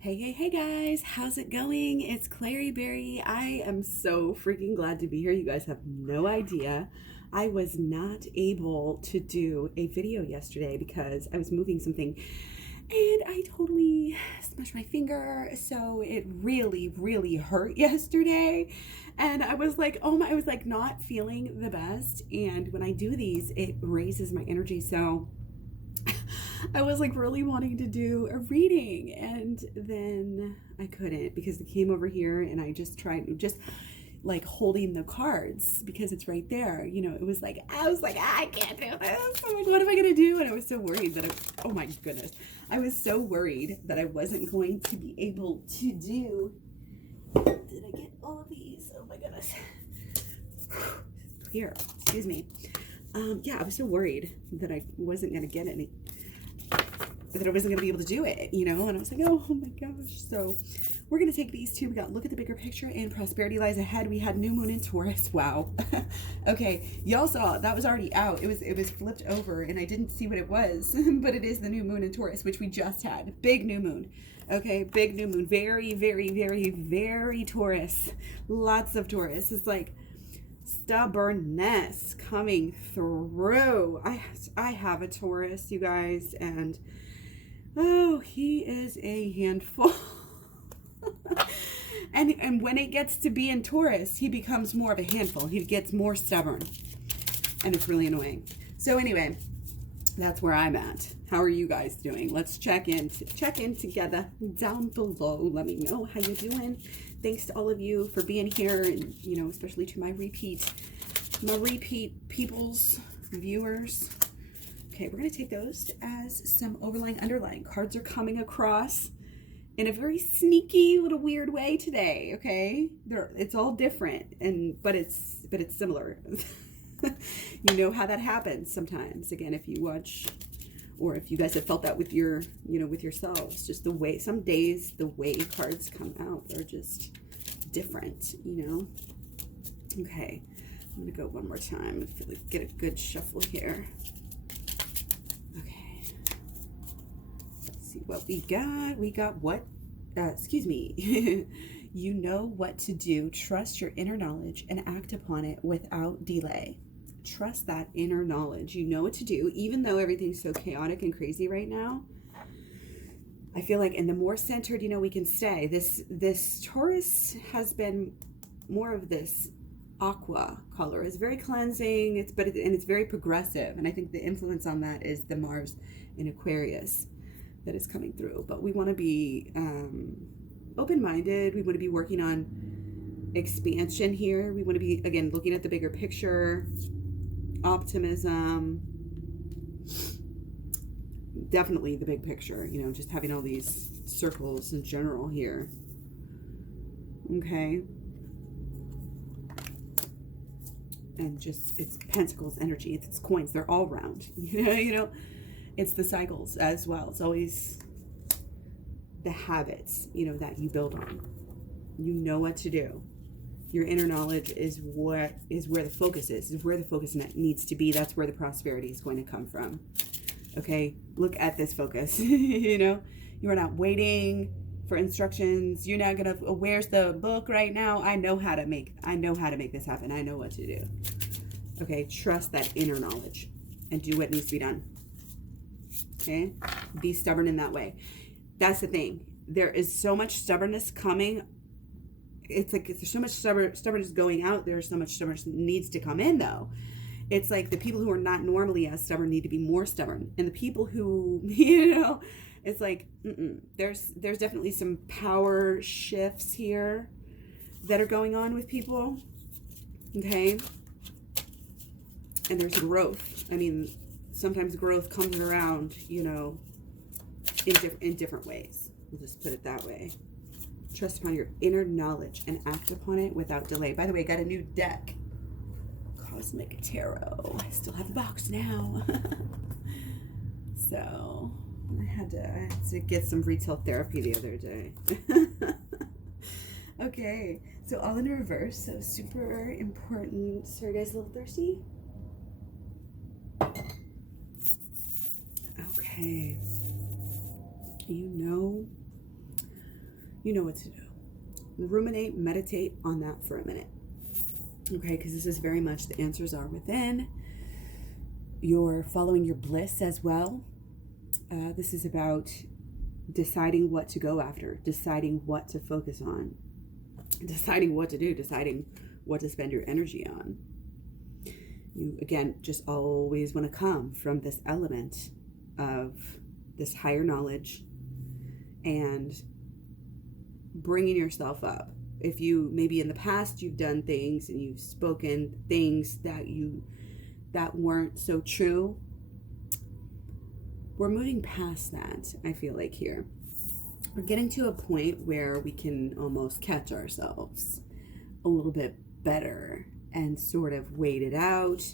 Hey guys, how's it going? It's Clary Berry. I am so freaking glad to be here. You guys have no idea. I was not able to do a video yesterday because I was moving something and I totally smashed my finger. So it really hurt yesterday. And I was like, oh my, I was like not feeling the best. And when I do these, it raises my energy. So I was like really wanting to do a reading and then I couldn't because it came over here and I just tried just like holding the cards because it's right there. You know, it was like, I was like, I can't do this. I'm like, what am I going to do? And I was so worried that oh my goodness. I was so worried that I wasn't going to be able to do. Did I get all of these? Oh my goodness. Here, excuse me. Yeah, I was so worried that I wasn't going to get any, that I wasn't going to be able to do it, you know, and I was like, oh my gosh. So we're going to take these two. We got look at the bigger picture and prosperity lies ahead. We had new moon in Taurus. Wow. Okay. Y'all saw that was already out. It was flipped over and I didn't see what it was, but it is the new moon in Taurus, which we just had. Big new moon. Okay. Big new moon. Very Taurus. Lots of Taurus. It's like stubbornness coming through. I have a Taurus, you guys, and oh, he is a handful. and when it gets to be in Taurus, he becomes more of a handful. He gets more stubborn. And it's really annoying. So anyway, that's where I'm at. How are you guys doing? Let's check in together down below. Let me know how you're doing. Thanks to all of you for being here, and you know, especially to my repeat people's viewers. Okay, we're going to take those as some overlying, underlying cards are coming across in a very sneaky little weird way today. Okay, it's all different, but it's similar. You know how that happens sometimes. Again, if you watch, or if you guys have felt that with your, you know, with yourselves, just the way some days the way cards come out are just different. You know. Okay, I'm gonna go one more time. Get a good shuffle here. What we got what, excuse me, you know what to do. Trust your inner knowledge and act upon it without delay. Trust that inner knowledge. You know what to do, even though everything's so chaotic and crazy right now. I feel like, and the more centered, you know, we can stay. This Taurus has been more of this aqua color. It's very cleansing. And it's very progressive. And I think the influence on that is the Mars in Aquarius that is coming through. But we want to be open-minded. We want to be working on expansion here. We want to be, again, looking at the bigger picture, optimism, definitely the big picture, you know, just having all these circles in general here. Okay. And just, it's pentacles energy, it's coins, they're all round. You know, it's the cycles as well. It's always the habits, you know, that you build on. You know what to do. Your inner knowledge is where the focus is where the focus needs to be. That's where the prosperity is going to come from. Okay, look at this focus. You know, you are not waiting for instructions. You're not gonna, oh, where's the book right now? I know how to make this happen. I know what to do. Okay, trust that inner knowledge and do what needs to be done. Okay, be stubborn in that way. That's the thing. There is so much stubbornness coming. It's like there's so much stubbornness going out. There's so much stubbornness needs to come in, though. It's like the people who are not normally as stubborn need to be more stubborn, and the people who, you know, it's like there's definitely some power shifts here that are going on with people. Okay, and there's growth. I mean, sometimes growth comes around, you know, in different ways. We'll just put it that way. Trust upon your inner knowledge and act upon it without delay. By the way, I got a new deck. Cosmic Tarot. I still have the box now. So I had to get some retail therapy the other day. Okay, so all in reverse. So super important. Sorry guys, a little thirsty? Okay. You know you know what to do. Ruminate, meditate on that for a minute. Okay, because this is very much the answers are within. You're following your bliss as well. This is about deciding what to go after, deciding what to focus on, deciding what to do, deciding what to spend your energy on. You, again, just always want to come from this element of this higher knowledge and bringing yourself up. If you, maybe in the past you've done things and you've spoken things that weren't so true, we're moving past that. I feel like here we're getting to a point where we can almost catch ourselves a little bit better and sort of wait it out,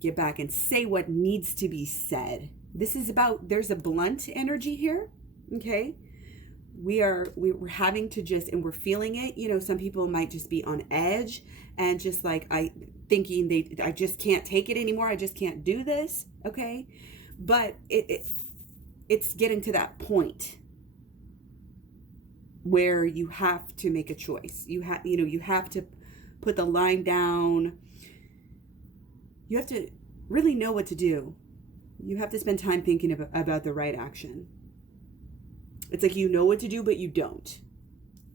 get back and say what needs to be said. This is about, there's a blunt energy here. Okay, we're having to just, and we're feeling it. You know, some people might just be on edge and just like I just can't take it anymore. I just can't do this. Okay, but it's getting to that point where you have to make a choice. You have to put the line down. You have to really know what to do. You have to spend time thinking about the right action. It's like you know what to do, but you don't.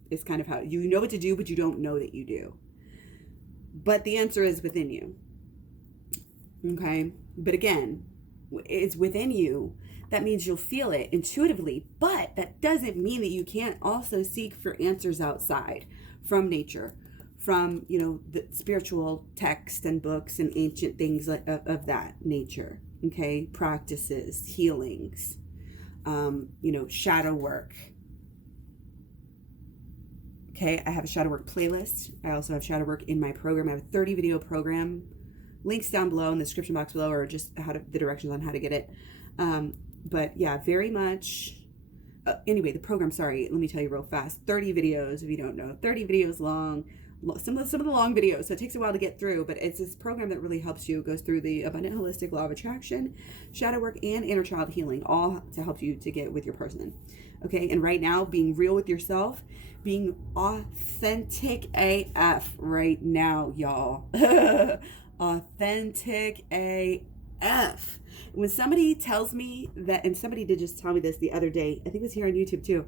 It's kind of how you know what to do, but you don't know that you do. But the answer is within you. Okay? But again, it's within you. That means you'll feel it intuitively, but that doesn't mean that you can't also seek for answers outside, from nature, from, the spiritual text and books and ancient things of that nature. Okay? Practices, healings, shadow work. Okay, I have a shadow work playlist. I also have shadow work in my program. I have a 30 video program. Links down below in the description box below, or just the directions on how to get it. But yeah, very much. Anyway, the program, sorry, let me tell you real fast. 30 videos, if you don't know. 30 videos long. Some of the long videos, so it takes a while to get through, but it's this program that really helps you. It goes through the abundant holistic law of attraction, shadow work, and inner child healing, all to help you to get with your person. Okay, and right now, being real with yourself, being authentic AF right now, y'all. Authentic AF. When somebody tells me that, and somebody did just tell me this the other day, I think it was here on YouTube too,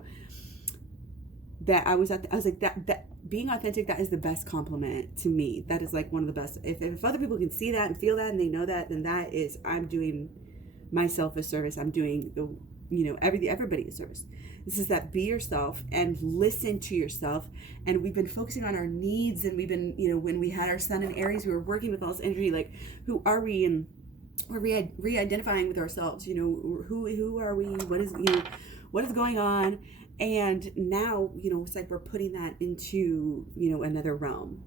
that I was like, that being authentic, that is the best compliment to me. That is like one of the best. If other people can see that and feel that and they know that, then that is, I'm doing myself a service. I'm doing everybody a service. This is that, be yourself and listen to yourself. And we've been focusing on our needs, and we've been, when we had our sun in Aries, we were working with all this energy, like, who are we? And we're re-identifying with ourselves, who are we? What is going on? And now, it's like we're putting that into, another realm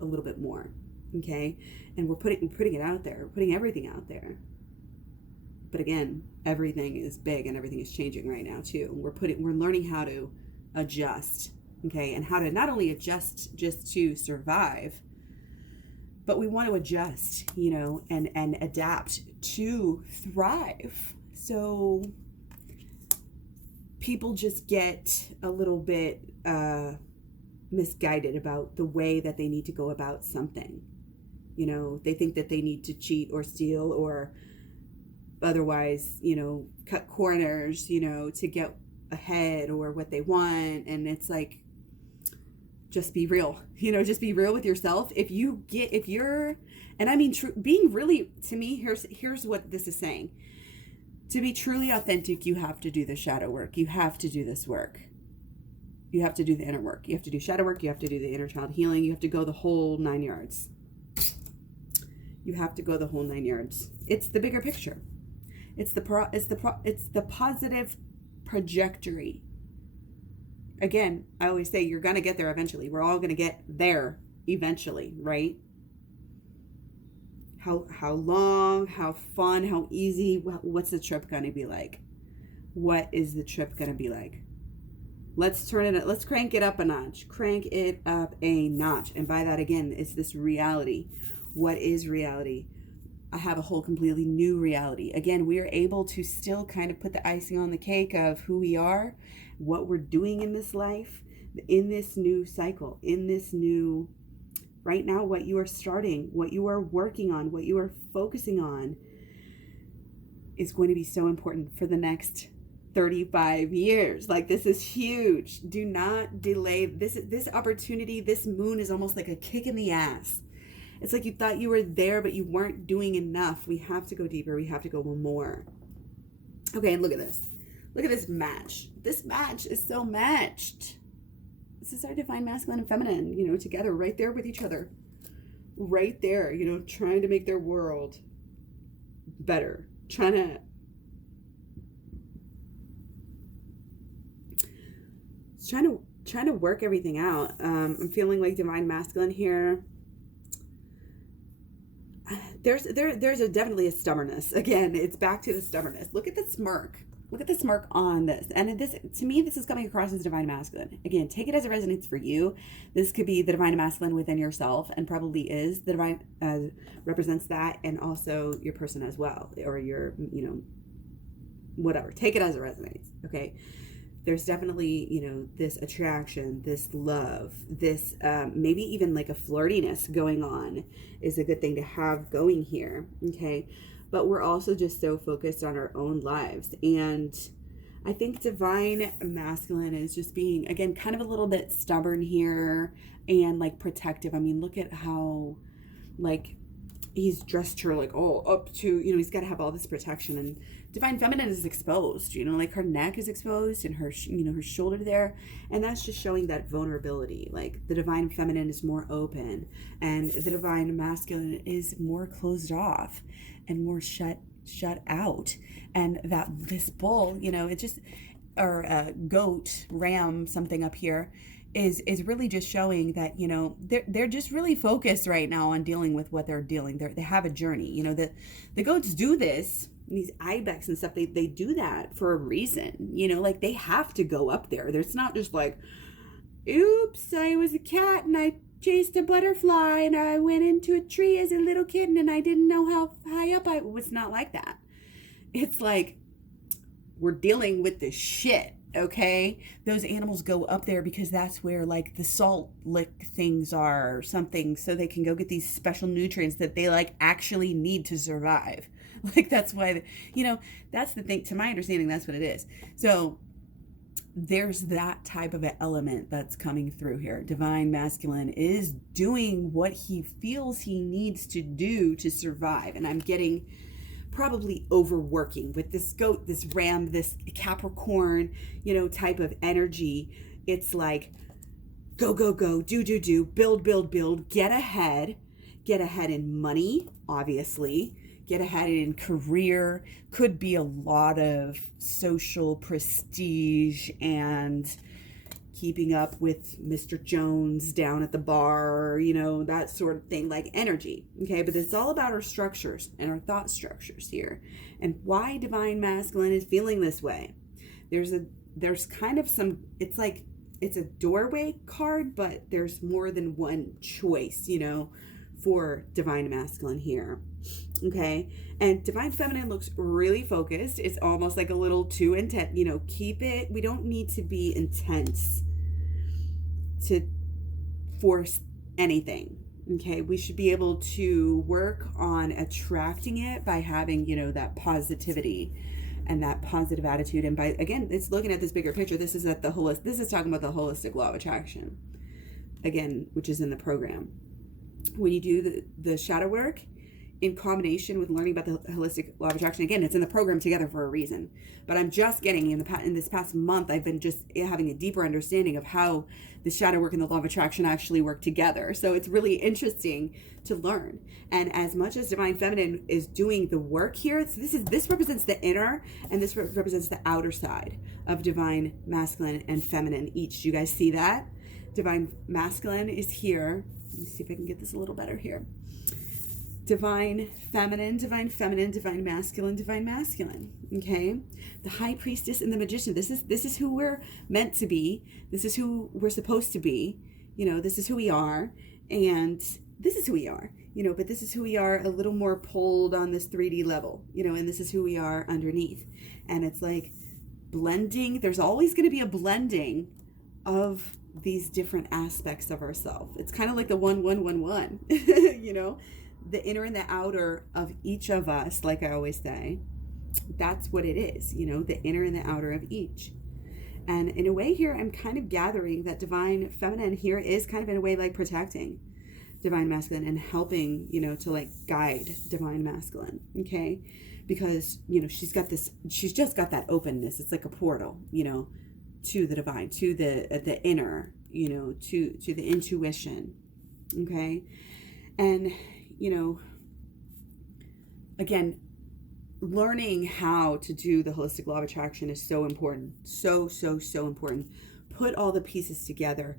a little bit more. Okay. And we're putting it out there, we're putting everything out there. But again, everything is big and everything is changing right now too. We're learning how to adjust. Okay. And how to not only adjust just to survive, but we want to adjust, and adapt to thrive. So people just get a little bit misguided about the way that they need to go about something. They think that they need to cheat or steal or otherwise, cut corners, to get ahead or what they want. And it's like, just be real, just be real with yourself. If you're, and I mean, being really, to me, here's what this is saying. To be truly authentic, you have to do the shadow work. You have to do this work. You have to do the inner work. You have to do shadow work. You have to do the inner child healing. You have to go the whole 9 yards. You have to go the whole 9 yards. It's the bigger picture. It's the positive trajectory. Again, I always say you're going to get there eventually. We're all going to get there eventually, right? How long, how fun, how easy, what's the trip going to be like? What is the trip going to be like? Let's crank it up a notch. Crank it up a notch. And by that, again, it's this reality. What is reality? I have a whole completely new reality. Again, we are able to still kind of put the icing on the cake of who we are what we're doing in this life, in this new cycle, in this new, right now, what you are starting, what you are working on, what you are focusing on is going to be so important for the next 35 years. Like, this is huge. Do not delay this opportunity. This moon is almost like a kick in the ass. It's like you thought you were there, but you weren't doing enough. We have to go deeper. We have to go more. Okay, and look at this. Look at this match. This match is so matched. This is our divine masculine and feminine, you know, together, right there with each other. Right there, you know, trying to make their world better. Trying to work everything out. I'm feeling like divine masculine here. There's definitely a stubbornness. Again, it's back to the stubbornness. Look at the smirk. Look at the smirk on this. And this, to me, this is coming across as divine masculine. Again, take it as a resonance for you. This could be the divine masculine within yourself, and probably is. The divine represents that, and also your person as well, or your, you know, whatever. Take it as it resonates, okay? There's definitely, you know, this attraction, this love, this maybe even like a flirtiness going on is a good thing to have going here, okay? But we're also just so focused on our own lives. And I think divine masculine is just being, again, kind of a little bit stubborn here and like protective. I mean, look at how like he's dressed her like all up to, you know, he's got to have all this protection. And divine feminine is exposed, you know, like her neck is exposed and her, you know, her shoulder there. And that's just showing that vulnerability. Like the divine feminine is more open, and the divine masculine is more closed off and more shut out. And that this bull, you know, it just, or a goat, ram, something up here, is really just showing that, you know, they're just really focused right now on dealing with what they're dealing. They have a journey, you know, the goats do this, these ibex and stuff, they do that for a reason, you know, like they have to go up there. There's not just like, oops, I was a cat and I chased a butterfly and I went into a tree as a little kitten and I didn't know how high up I was. Not like that. It's like, we're dealing with this shit. Okay, those animals go up there because that's where like the salt lick things are or something, so they can go get these special nutrients that they like actually need to survive. Like that's why, you know, that's the thing. To my understanding, that's what it is. So there's that type of an element that's coming through here. Divine masculine is doing what he feels he needs to do to survive, and I'm getting probably overworking with this goat, this ram, this Capricorn, you know, type of energy. It's like, go, do, build, get ahead in money, obviously, get ahead in career, could be a lot of social prestige and keeping up with Mr. Jones down at the bar, you know, that sort of thing, like energy. Okay, but it's all about our structures and our thought structures here, and why divine masculine is feeling this way. There's kind of some, it's like it's a doorway card, but there's more than one choice, you know, for divine masculine here. Okay, and divine feminine looks really focused. It's almost like a little too intense, you know, keep it, we don't need to be intense to force anything. Okay, we should be able to work on attracting it by having, you know, that positivity and that positive attitude. And by, again, it's looking at this bigger picture. This is at the holistic, this is talking about the holistic law of attraction, again, which is in the program. When you do the shadow work in combination with learning about the holistic law of attraction, again, it's in the program together for a reason. But I'm just getting in this past month, I've been just having a deeper understanding of how the shadow work and the law of attraction actually work together. So it's really interesting to learn. And as much as divine feminine is doing the work here, so this represents the inner, and this represents the outer side of divine masculine and feminine each. Do you guys see that? Divine masculine is here. Let me see if I can get this a little better here. Divine feminine, divine masculine, okay? The high priestess and the magician. This is who we're meant to be. This is who we're supposed to be. You know, this is who we are, and this is who we are, you know, but this is who we are a little more pulled on this 3D level, you know, and this is who we are underneath. And it's like, blending. There's always going to be a blending of these different aspects of ourselves. It's kind of like the 1-1-1-1, you know, the inner and the outer of each of us, like I always say. That's what it is, you know, the inner and the outer of each. And in a way here, I'm kind of gathering that divine feminine here is kind of in a way like protecting divine masculine and helping, you know, to like guide divine masculine, okay? Because, you know, she's just got that openness. It's like a portal, you know, to the divine, to the inner, you know, to the intuition, okay? And, you know, again, learning how to do the holistic law of attraction is so important. So important. Put all the pieces together.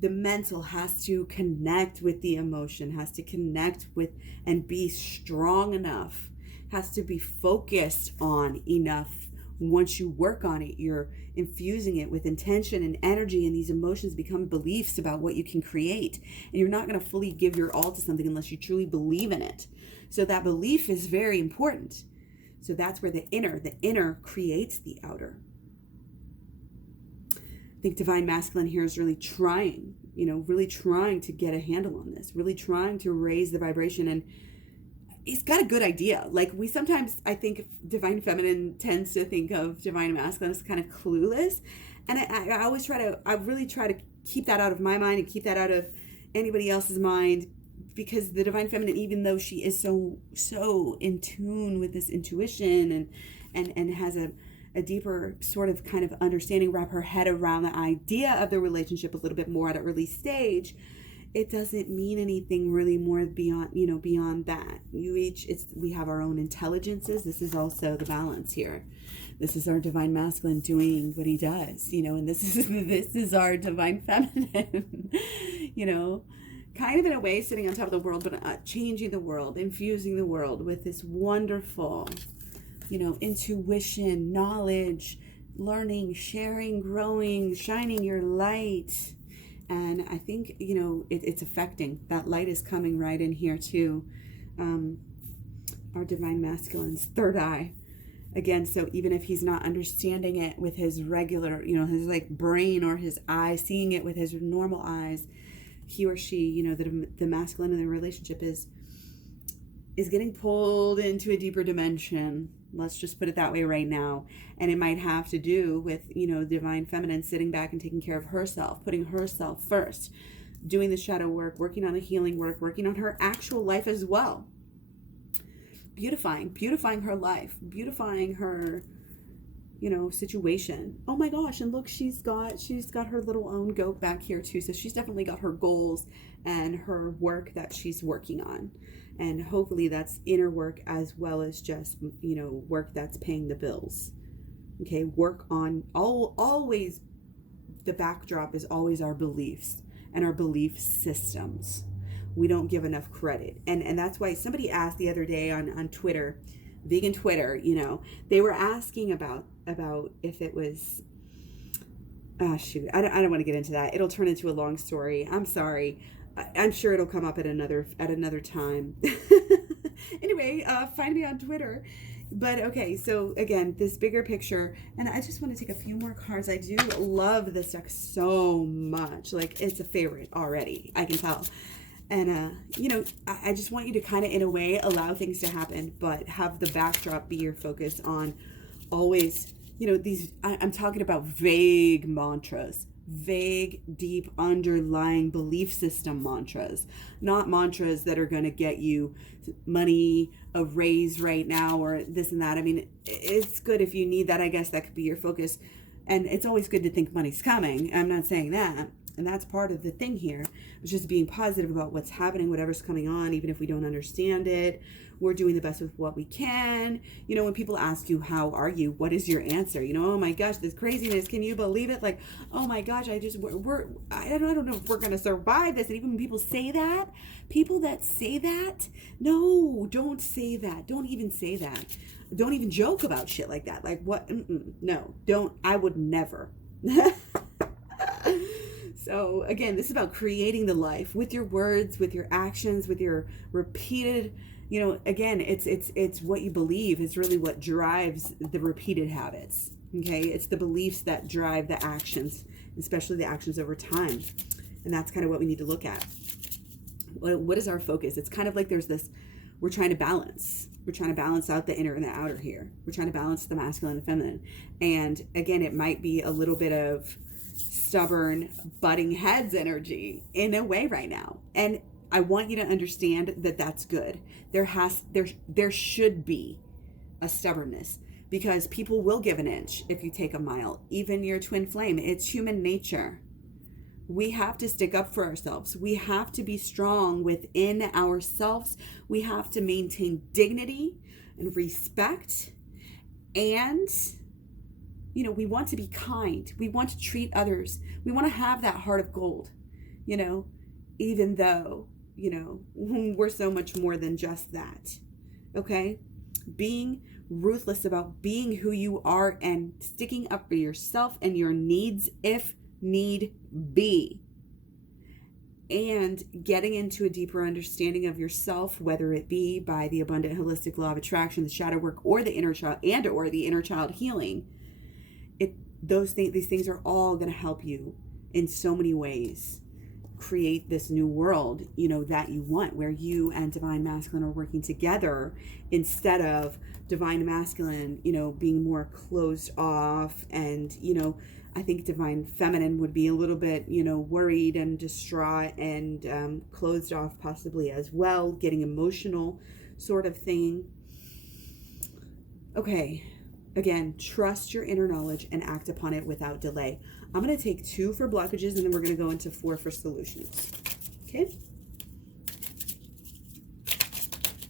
The mental has to connect with the emotion, has to connect with and be strong enough, has to be focused on enough. Once you work on it, you're infusing it with intention and energy, and these emotions become beliefs about what you can create. And you're not going to fully give your all to something unless you truly believe in it. So that belief is very important. So that's where the inner creates the outer. I think divine masculine here is really trying, you know, really trying to get a handle on this, really trying to raise the vibration. And he's got a good idea. Like we sometimes, I think divine feminine tends to think of divine masculine as kind of clueless. And I really try to keep that out of my mind and keep that out of anybody else's mind, because the divine feminine, even though she is so in tune with this intuition and has a deeper sort of kind of understanding, wrap her head around the idea of the relationship a little bit more at an early stage, it doesn't mean anything really more beyond that. We have our own intelligences. This is also the balance here. This is our divine masculine doing what he does, you know, and this is our divine feminine, you know, kind of in a way sitting on top of the world, but changing the world, infusing the world with this wonderful, you know, intuition, knowledge, learning, sharing, growing, shining your light. And I think, you know, it's affecting. That light is coming right in here too. Our divine masculine's third eye. Again, so even if he's not understanding it with his regular, you know, his like brain or his eyes, seeing it with his normal eyes, he or she, you know, the masculine in the relationship is getting pulled into a deeper dimension. Let's just put it that way right now. And it might have to do with, you know, divine feminine sitting back and taking care of herself, putting herself first, doing the shadow work, working on the healing work, working on her actual life as well. Beautifying her life, beautifying her, you know, situation. Oh my gosh, and look, she's got her little own goat back here too. So she's definitely got her goals and her work that she's working on. And hopefully that's inner work as well as just, you know, work that's paying the bills. Okay, work on always the backdrop is always our beliefs and our belief systems. We don't give enough credit. And that's why somebody asked the other day on Twitter, vegan Twitter, you know, they were asking about if it was, shoot, I don't want to get into that. It'll turn into a long story. I'm sorry. I'm sure it'll come up at another time. Anyway, find me on Twitter. But okay, so again, this bigger picture, and I just want to take a few more cards. I do love this deck so much. Like, it's a favorite already, I can tell. And, you know, I just want you to kind of, in a way, allow things to happen, but have the backdrop be your focus on always, you know, these, I'm talking about vague mantras, vague, deep, underlying belief system mantras, not mantras that are going to get you money, a raise right now, or this and that. I mean, it's good if you need that. I guess that could be your focus. And it's always good to think money's coming. I'm not saying that. And that's part of the thing here. It's just being positive about what's happening, whatever's coming on, even if we don't understand it. We're doing the best with what we can. You know, when people ask you, how are you? What is your answer? You know, oh my gosh, this craziness. Can you believe it? Like, oh my gosh, I don't know if we're going to survive this. And even when people say that, people that say that, no, don't say that. Don't even say that. Don't even joke about shit like that. Like, what? No, don't. I would never. So again, this is about creating the life with your words, with your actions, with your repeated, you know, again, it's what you believe is really what drives the repeated habits. Okay, it's the beliefs that drive the actions, especially the actions over time. And that's kind of what we need to look at. What is our focus? It's kind of like there's this, we're trying to balance. We're trying to balance out the inner and the outer here. We're trying to balance the masculine and feminine. And again, it might be a little bit of stubborn butting heads energy in a way right now. And I want you to understand that that's good. There should be a stubbornness, because people will give an inch if you take a mile. Even your twin flame, it's human nature. We have to stick up for ourselves. We have to be strong within ourselves. We have to maintain dignity and respect. And, you know, we want to be kind. We want to treat others. We want to have that heart of gold, you know, even though, you know, we're so much more than just that. Okay? Being ruthless about being who you are and sticking up for yourself and your needs if need be, and getting into a deeper understanding of yourself, whether it be by the abundant holistic law of attraction, the shadow work, or the inner child or the inner child healing. These things are all going to help you in so many ways create this new world, you know, that you want, where you and divine masculine are working together, instead of divine masculine, you know, being more closed off. And, you know, I think divine feminine would be a little bit, you know, worried and distraught and closed off possibly as well, getting emotional sort of thing. Okay. Again, trust your inner knowledge and act upon it without delay. I'm going to take 2 for blockages, and then we're going to go into 4 for solutions. Okay?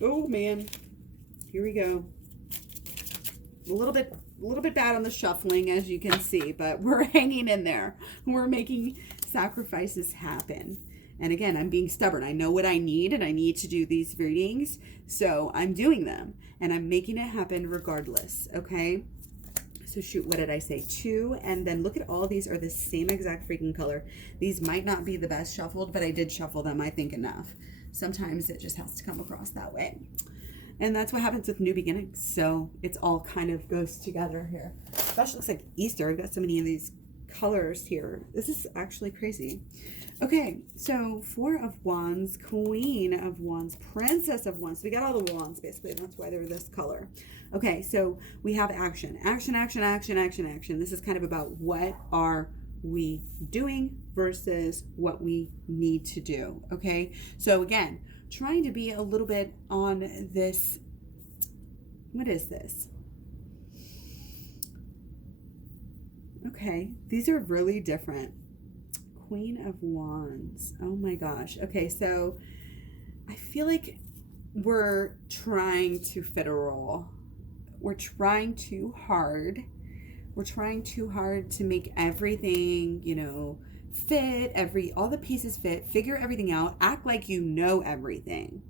Oh, man. Here we go. A little bit bad on the shuffling, as you can see, but we're hanging in there. We're making sacrifices happen. And again, I'm being stubborn. I know what I need, and I need to do these readings, so I'm doing them, and I'm making it happen regardless, okay? So shoot, what did I say? 2, and then look at all these are the same exact freaking color. These might not be the best shuffled, but I did shuffle them, I think, enough. Sometimes it just has to come across that way. And that's what happens with new beginnings. So it's all kind of goes together here. Gosh, looks like Easter. I've got so many of these colors here. This is actually crazy. Okay, so 4 of Wands, Queen of Wands, Princess of Wands. So we got all the wands, basically, and that's why they're this color. Okay, so we have action. Action, action, action, action, action. This is kind of about what are we doing versus what we need to do, okay? So again, trying to be a little bit on this, what is this? Okay, these are really different. Queen of Wands. Oh my gosh. Okay, so I feel like we're trying to fit a role. We're trying too hard. We're trying too hard to make everything, you know, fit, all the pieces fit, figure everything out, act like you know everything.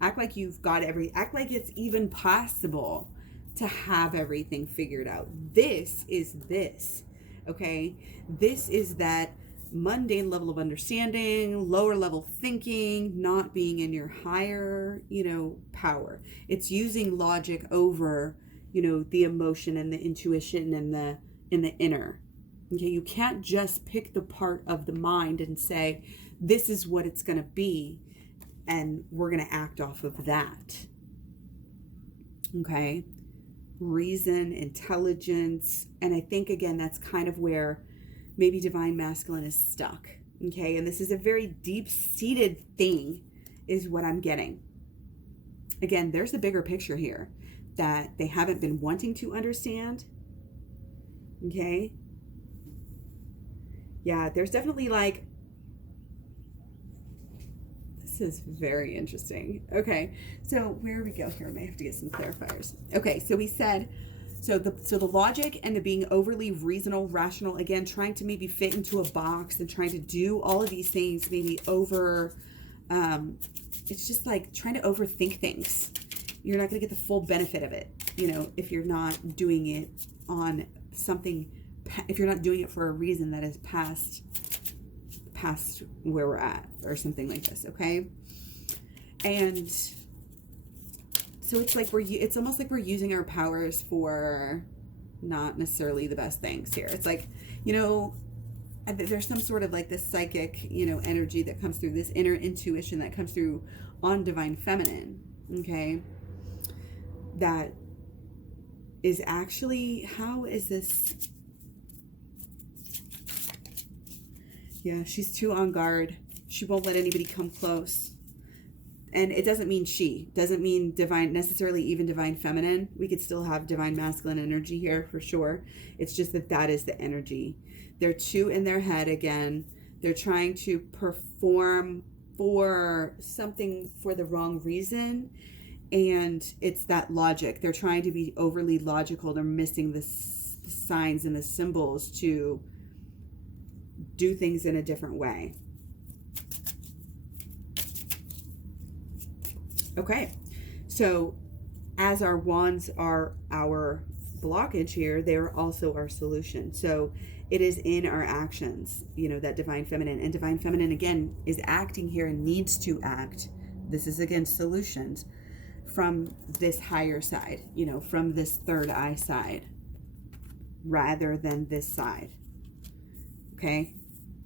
Act like you've got act like it's even possible to have everything figured out. This is this. Okay? This is that mundane level of understanding, lower level thinking, not being in your higher, you know, power. It's using logic over, you know, the emotion and the intuition and the inner. Okay, you can't just pick the part of the mind and say, this is what it's going to be, and we're going to act off of that. Okay? Reason, intelligence, and I think, again, that's kind of where maybe divine masculine is stuck. Okay, and this is a very deep-seated thing, is what I'm getting. Again, there's a bigger picture here that they haven't been wanting to understand. Okay? Yeah, there's definitely like, this is very interesting. Okay, so where we go here, I may have to get some clarifiers. Okay, so we said, so the logic and the being overly reasonable, rational, again, trying to maybe fit into a box and trying to do all of these things maybe over, it's just like trying to overthink things. You're not going to get the full benefit of it, you know, if you're not doing it on something, if you're not doing it for a reason that is past where we're at, or something like this, okay? And so it's like it's almost like we're using our powers for not necessarily the best things here. It's like, you know, there's some sort of like this psychic, you know, energy that comes through, this inner intuition that comes through on divine feminine, okay? That is actually, how is this? Yeah, she's too on guard. She won't let anybody come close. And it doesn't mean doesn't mean divine, necessarily even divine feminine. We could still have divine masculine energy here for sure. It's just that that is the energy. They're too in their head again. They're trying to perform for something for the wrong reason. And it's that logic. They're trying to be overly logical. They're missing the signs and the symbols to do things in a different way. Okay, so as our wands are our blockage here, they are also our solution. So it is in our actions, you know, that divine feminine. And divine feminine, again, is acting here and needs to act. This is, again, solutions from this higher side, you know, from this third eye side, rather than this side. Okay?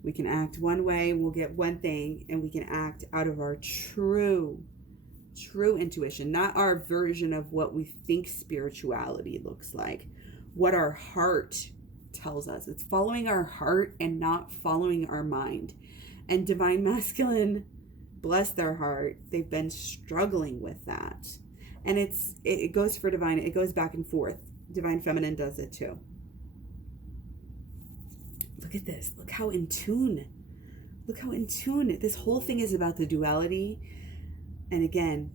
We can act one way, we'll get one thing, and we can act out of our true intuition, not our version of what we think spirituality looks like, what our heart tells us. It's following our heart and not following our mind. And divine masculine, bless their heart, they've been struggling with that. And it goes for divine, it goes back and forth. Divine feminine does it too. Look at this. Look how in tune. Look how in tune. This whole thing is about the duality. And again,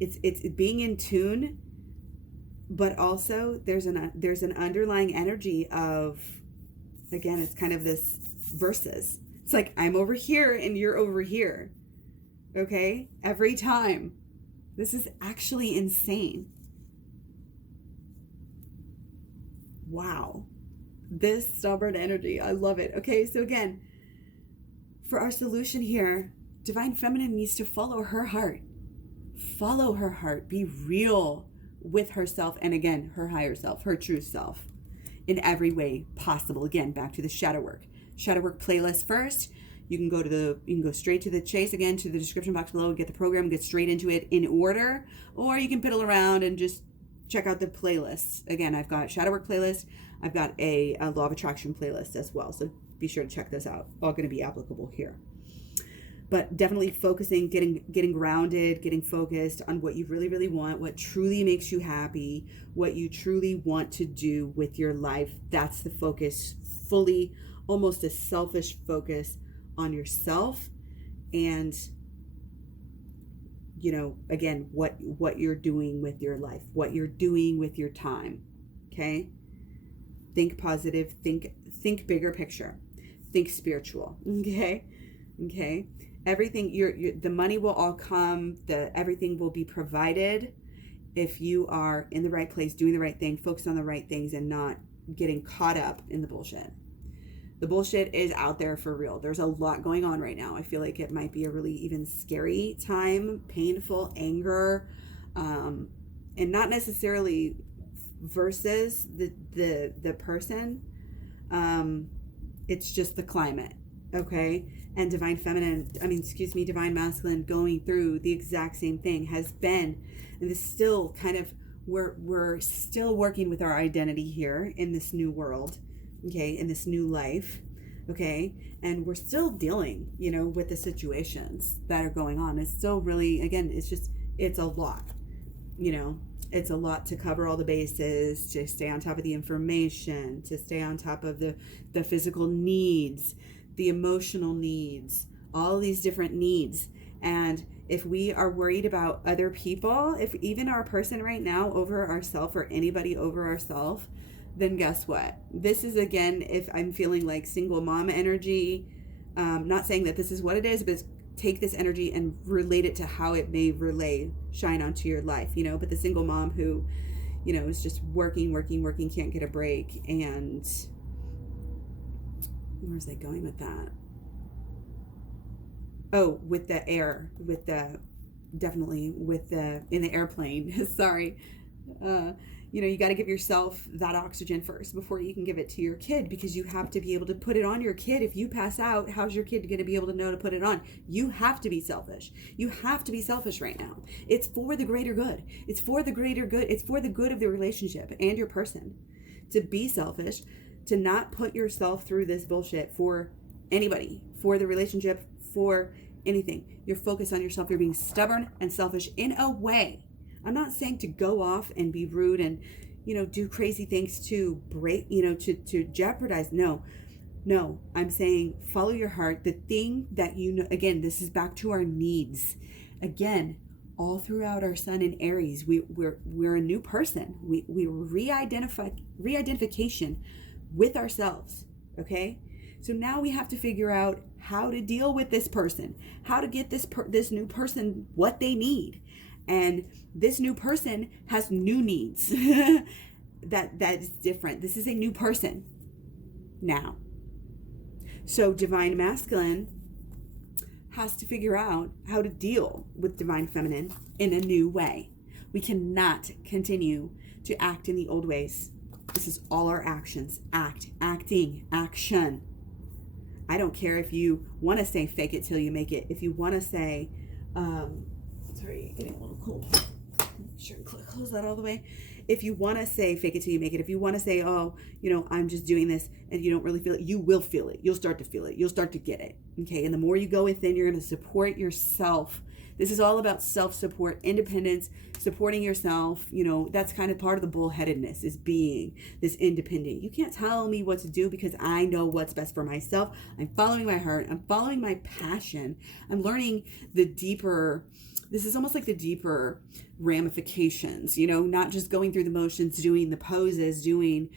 it's being in tune, but also there's an underlying energy of, again, it's kind of this versus. It's like, I'm over here and you're over here. Okay? Every time. This is actually insane. Wow. This stubborn energy. I love it. Okay, so again, for our solution here, divine feminine needs to follow her heart. Follow her heart. Be real with herself and, again, her higher self, her true self, in every way possible. Again, back to the shadow work. Shadow work playlist first. You can go straight to the chase, again, to the description box below, get the program, get straight into it in order, or you can piddle around and just check out the playlists. Again, I've got shadow work playlist. I've got a law of attraction playlist as well. So be sure to check this out. All going to be applicable here. But definitely focusing, getting grounded, getting focused on what you really, really want, what truly makes you happy, what you truly want to do with your life. That's the focus, fully, almost a selfish focus on yourself. And, you know, again, what you're doing with your life, what you're doing with your time. Okay? Think positive, think bigger picture, think spiritual. Okay? Okay? Everything, the money will all come, everything will be provided if you are in the right place, doing the right thing, focused on the right things, and not getting caught up in the bullshit. The bullshit is out there for real. There's a lot going on right now. I feel like it might be a really even scary time, painful, anger, and not necessarily versus the person. It's just the climate. Okay? And divine masculine going through the exact same thing has been, and this still kind of, we're still working with our identity here in this new world, okay, in this new life, okay, and we're still dealing, you know, with the situations that are going on. It's still really, again, it's a lot, you know, it's a lot to cover all the bases, to stay on top of the information, to stay on top of the physical needs, the emotional needs, all these different needs. And if we are worried about other people, if even our person right now over ourself, or anybody over ourself, then guess what? This is, again, if I'm feeling like single mom energy, not saying that this is what it is, but take this energy and relate it to how it may shine onto your life, you know. But the single mom who, you know, is just working, can't get a break. And where's they going with that? Oh, with the air, in the airplane. Sorry. You got to give yourself that oxygen first before you can give it to your kid, because you have to be able to put it on your kid. If you pass out, how's your kid going to be able to know to put it on? You have to be selfish. You have to be selfish right now. It's for the greater good. It's for the greater good. It's for the good of the relationship and your person. To be selfish, to not put yourself through this bullshit for anybody, for the relationship, for anything. You're focused on yourself. You're being stubborn and selfish in a way. I'm not saying to go off and be rude and, do crazy things to break, to jeopardize. No, I'm saying follow your heart. The thing that again, this is back to our needs. Again, all throughout our sun in Aries, we're a new person. We re-identification with ourselves. Okay. So now we have to figure out how to deal with this person, how to get this new person what they need. And this new person has new needs. that is different. This is a new person now. So divine masculine has to figure out how to deal with divine feminine in a new way. We cannot continue to act in the old ways. This is all our actions. Acting, action. I don't care if you want to say fake it till you make it. If you want to say, sorry, getting a little cold. Make sure to close that all the way. If you want to say fake it till you make it, if you want to say, oh, I'm just doing this and you don't really feel it, you will feel it. You'll start to feel it. You'll start to get it. Okay. And the more you go within, you're going to support yourself. This is all about self-support, independence, supporting yourself. That's kind of part of the bullheadedness, is being this independent. You can't tell me what to do because I know what's best for myself. I'm following my heart. I'm following my passion. I'm learning this is almost like the deeper ramifications, not just going through the motions, doing the poses, doing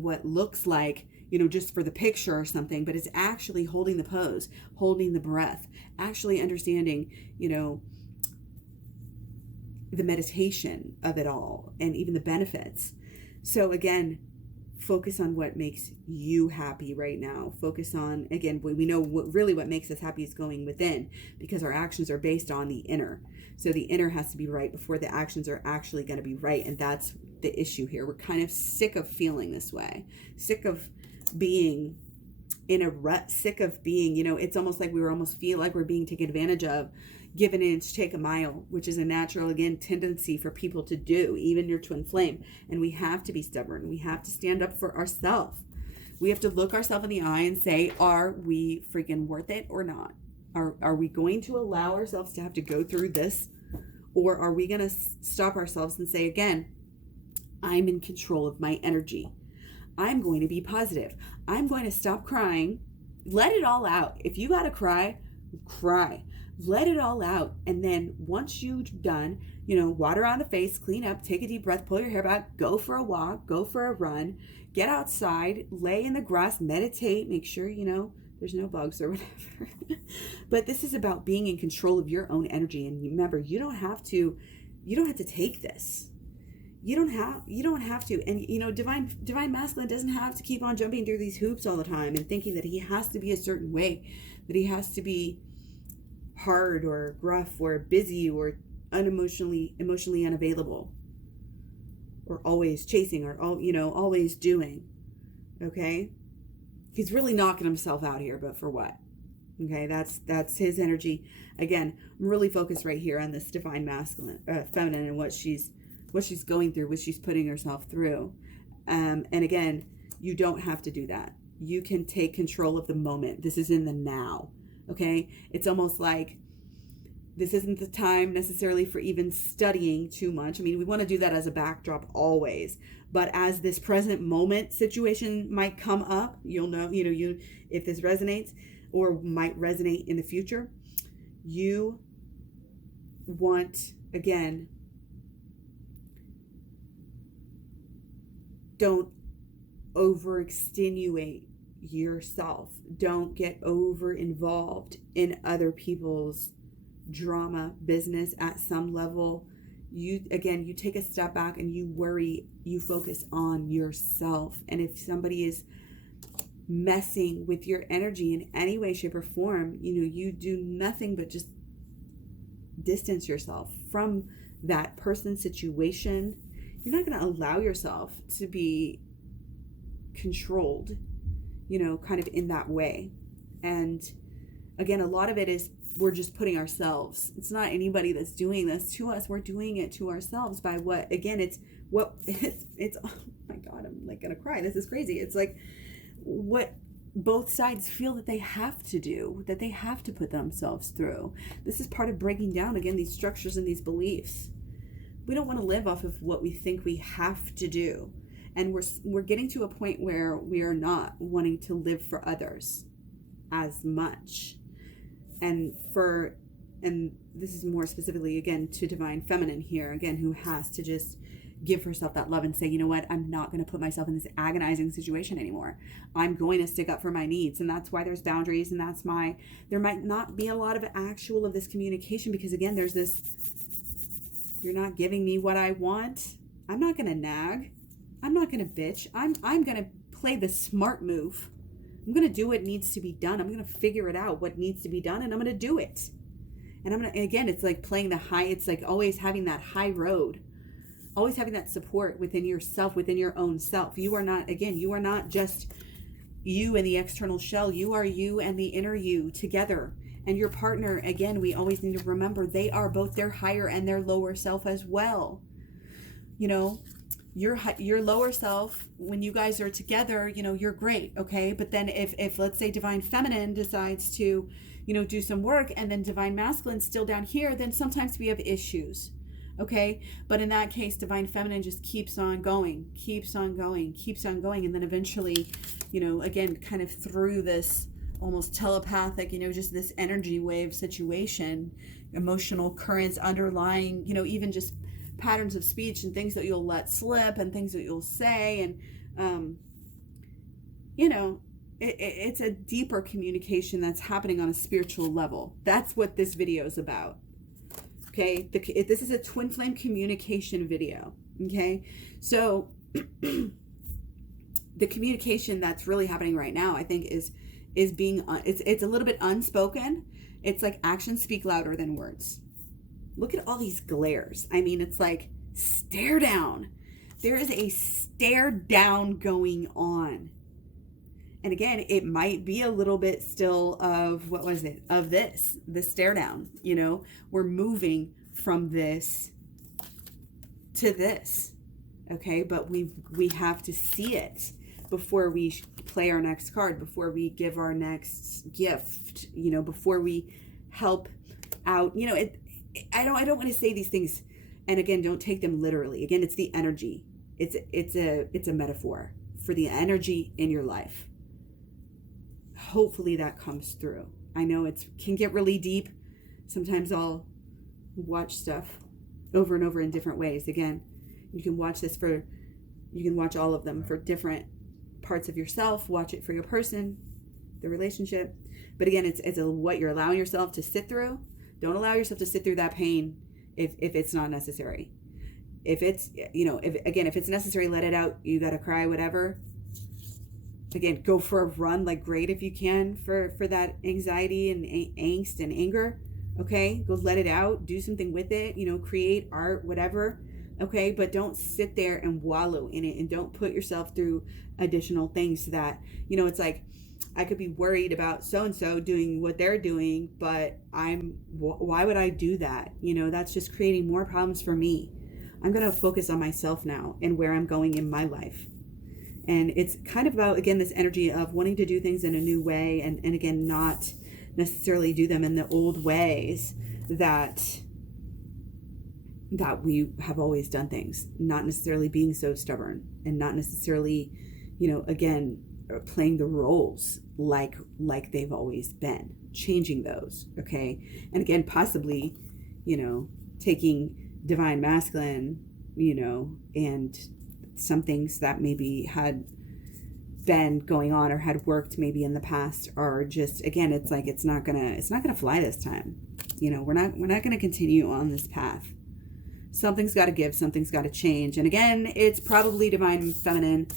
what looks like, just for the picture or something, but it's actually holding the pose, holding the breath, actually understanding, the meditation of it all and even the benefits. So again, focus on what makes you happy right now. Focus on, again, we know what makes us happy is going within, because our actions are based on the inner. So the inner has to be right before the actions are actually going to be right. And that's the issue here. We're kind of sick of feeling this way, sick of being in a rut, sick of being, it's almost like we almost feel like we're being taken advantage of. Give an inch, take a mile, which is a natural, again, tendency for people to do, even your twin flame. And we have to be stubborn. We have to stand up for ourselves. We have to look ourselves in the eye and say, are we freaking worth it or not? Are we going to allow ourselves to have to go through this? Or are we going to stop ourselves and say, again, I'm in control of my energy. I'm going to be positive. I'm going to stop crying. Let it all out. If you got to cry, cry. Let it all out. And then once you're done, water on the face, clean up, take a deep breath, pull your hair back, go for a walk, go for a run, get outside, lay in the grass, meditate, make sure, there's no bugs or whatever. But this is about being in control of your own energy. And remember, you don't have to take this. You don't have to. And, divine masculine doesn't have to keep on jumping through these hoops all the time and thinking that he has to be a certain way, that he has to be hard or gruff or busy or emotionally unavailable, or always chasing, or always doing. Okay, he's really knocking himself out here, but for what? Okay, that's his energy. Again, I'm really focused right here on this divine masculine, feminine, and what she's going through, what she's putting herself through. And again, you don't have to do that. You can take control of the moment. This is in the now. Okay, it's almost like this isn't the time necessarily for even studying too much. I mean, we want to do that as a backdrop always, but as this present moment situation might come up, you'll know, if this resonates or might resonate in the future, you want, again, don't overextenuate yourself. Don't get over involved in other people's drama, business at some level. You take a step back and you focus on yourself. And if somebody is messing with your energy in any way, shape, or form, you do nothing but just distance yourself from that person, situation. you're not going to allow yourself to be controlled, you know, kind of in that way. And again, a lot of it is we're just putting ourselves, it's not anybody that's doing this to us, we're doing it to ourselves by what, again, it's oh my God, I'm like gonna cry, this is crazy. It's like what both sides feel that they have to do, that they have to put themselves through. This is part of breaking down, again, these structures and these beliefs. We don't want to live off of what we think we have to do. And we're getting to a point where we are not wanting to live for others as much. And this is more specifically, again, to divine feminine here, again, who has to just give herself that love and say, you know what, I'm not going to put myself in this agonizing situation anymore. I'm going to stick up for my needs. And that's why there's boundaries. And that's there might not be a lot of of this communication, because again, there's this, you're not giving me what I want. I'm not going to nag. I'm not going to bitch. I'm going to play the smart move. I'm going to do what needs to be done. I'm going to figure it out, what needs to be done, and I'm going to do it. And again, it's like playing the high, it's like always having that high road, always having that support within yourself, within your own self. You are not just you and the external shell. You are you and the inner you together. And your partner, again, we always need to remember they are both their higher and their lower self as well. You know, your lower self, when you guys are together, you know, you're great, okay? But then if let's say divine feminine decides to, you know, do some work, and then divine masculine's still down here, then sometimes we have issues, okay? But in that case, divine feminine just keeps on going. And then eventually, you know, again, kind of through this almost telepathic, you know, just this energy wave situation, emotional currents underlying, you know, even just patterns of speech and things that you'll let slip and things that you'll say. And, you know, it's a deeper communication that's happening on a spiritual level. That's what this video is about. Okay. This is a twin flame communication video. Okay. So the communication that's really happening right now, I think is being, it's a little bit unspoken. It's like actions speak louder than words. Look at all these glares. I mean, it's like stare down. There is a stare down going on. And again, it might be a little bit still of, of the stare down, you know, we're moving from this to this. Okay. But we have to see it before we play our next card, before we give our next gift, you know, before we help out, you know, I don't want to say these things, and again, don't take them literally. Again, it's the energy. It's a metaphor for the energy in your life. Hopefully that comes through. I know it can get really deep. Sometimes I'll watch stuff over and over in different ways. Again, you can watch all of them for different parts of yourself. Watch it for your person, the relationship. But again, it's what you're allowing yourself to sit through. Don't allow yourself to sit through that pain if it's not necessary. If it's, you know, if it's necessary, let it out. You got to cry, whatever. Again, go for a run, like great if you can for that anxiety and angst and anger. Okay, go let it out. Do something with it. You know, create art, whatever. Okay, but don't sit there and wallow in it, and don't put yourself through additional things that, you know, it's like, I could be worried about so-and-so doing what they're doing, but why would I do that? You know, that's just creating more problems for me. I'm going to focus on myself now and where I'm going in my life. And it's kind of about, again, this energy of wanting to do things in a new way, and again, not necessarily do them in the old ways that we have always done things, not necessarily being so stubborn, and not necessarily, you know, again, playing the roles like they've always been, changing those. Okay. And again, possibly, you know, taking divine masculine, you know, and some things that maybe had been going on or had worked maybe in the past are just, again, it's like, it's not gonna fly this time. You know, we're not going to continue on this path. Something's got to give, something's got to change. And again, it's probably divine feminine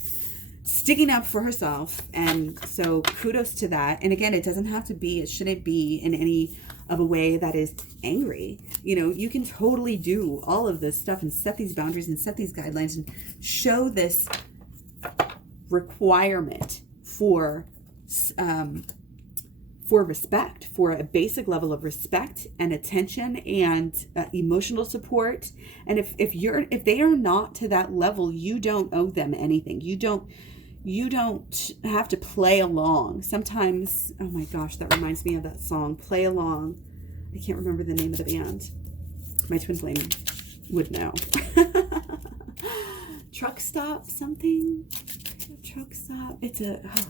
sticking up for herself. And so kudos to that. And again, it doesn't have to be, it shouldn't be in any of a way that is angry. You know, you can totally do all of this stuff and set these boundaries and set these guidelines and show this requirement for respect, for a basic level of respect and attention and emotional support. And if they are not to that level, you don't owe them anything. You don't have to play along. Sometimes, oh my gosh, that reminds me of that song, Play Along. I can't remember the name of the band. My twin flame would know. Truck Stop something. Truck Stop. It's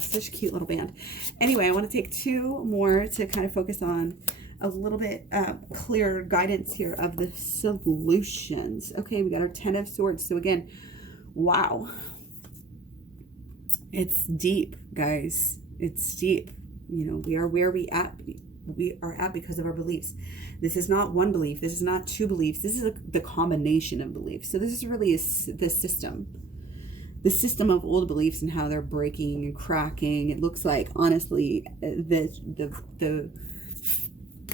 such a cute little band. Anyway, I want to take two more to kind of focus on a little bit clearer guidance here of the solutions. Okay, we got our 10 of Swords. So again, wow. It's deep, guys. It's deep. You know, we are where we are at because of our beliefs. This is not one belief. This is not two beliefs. This is the combination of beliefs. So this is really the system of old beliefs and how they're breaking and cracking. It looks like, honestly, the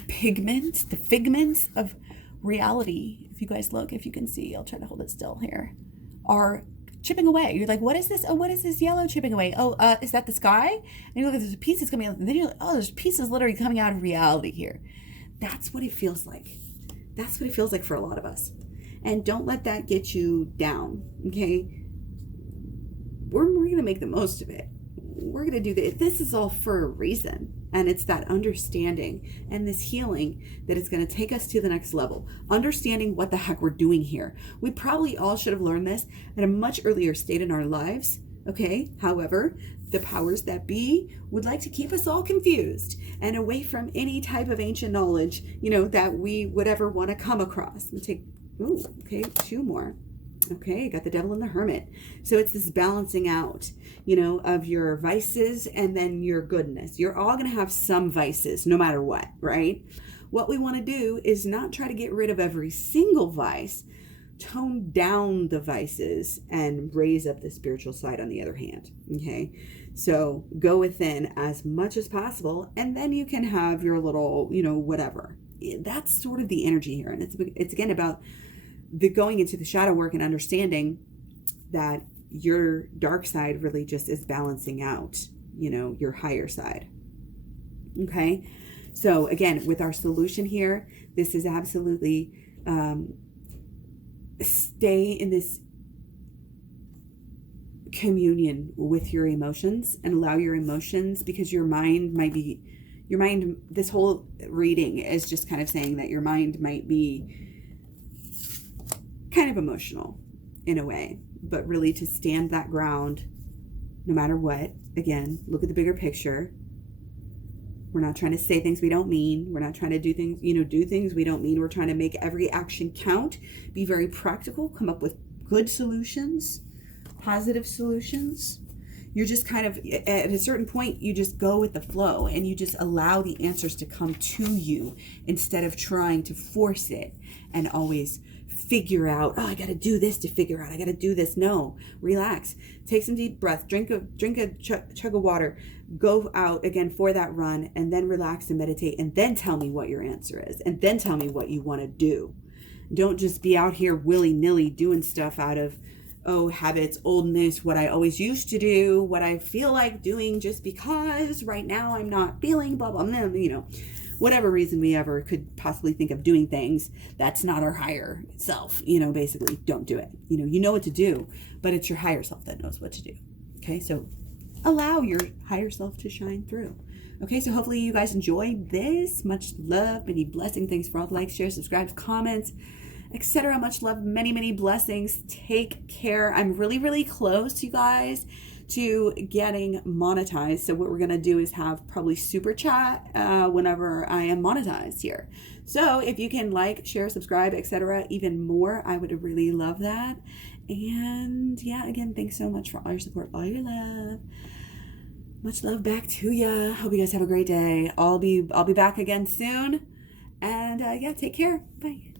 figments of reality, if you guys look, if you can see, I'll try to hold it still here, are chipping away. You're like, what is this? Oh, what is this yellow chipping away? Oh, is that the sky? And you look at there's pieces coming out, and then you're like, oh, there's pieces literally coming out of reality here. That's what it feels like. That's what it feels like for a lot of us. And don't let that get you down, okay? We're going to make the most of it. We're going to do this. This is all for a reason. And it's that understanding and this healing that is going to take us to the next level. Understanding what the heck we're doing here. We probably all should have learned this at a much earlier state in our lives. Okay. However, the powers that be would like to keep us all confused and away from any type of ancient knowledge, you know, that we would ever want to come across. Let me take, okay, two more. Okay, got the Devil and the Hermit. So it's this balancing out, you know, of your vices and then your goodness. You're all going to have some vices no matter what, right? What we want to do is not try to get rid of every single vice, tone down the vices and raise up the spiritual side on the other hand. Okay, so go within as much as possible, and then you can have your little, you know, whatever. That's sort of the energy here. And it's again about the going into the shadow work and understanding that your dark side really just is balancing out, you know, your higher side. Okay. So again, with our solution here, this is absolutely, stay in this communion with your emotions and allow your emotions, because your mind, this whole reading is just kind of saying that your mind might be kind of emotional in a way, but really to stand that ground no matter what. Again, look at the bigger picture. We're not trying to say things we don't mean. We're not trying to do things we don't mean. We're trying to make every action count, be very practical, come up with good solutions, positive solutions. You're just kind of, at a certain point, you just go with the flow and you just allow the answers to come to you instead of trying to force it and always figure out, oh, I got to do this to figure out, I got to do this. No, relax, take some deep breath, drink a chug of water, go out again for that run, and then relax and meditate, and then tell me what your answer is, and then tell me what you want to do. Don't just be out here willy-nilly doing stuff out of, habits, oldness, what I always used to do, what I feel like doing just because right now I'm not feeling blah, blah, blah, you know. Whatever reason we ever could possibly think of doing things, that's not our higher self, you know, basically don't do it. You know what to do, but it's your higher self that knows what to do. Okay, so allow your higher self to shine through. Okay, so hopefully you guys enjoyed this. Much love, many blessings. Thanks for all the likes, shares, subscribes, comments, etc. Much love, many, many blessings. Take care. I'm really, really close, you guys, to getting monetized. So what we're going to do is have probably super chat whenever I am monetized here. So if you can like, share, subscribe, etc. even more, I would really love that. And yeah, again, thanks so much for all your support, all your love. Much love back to ya. Hope you guys have a great day. I'll be back again soon. And yeah, take care. Bye.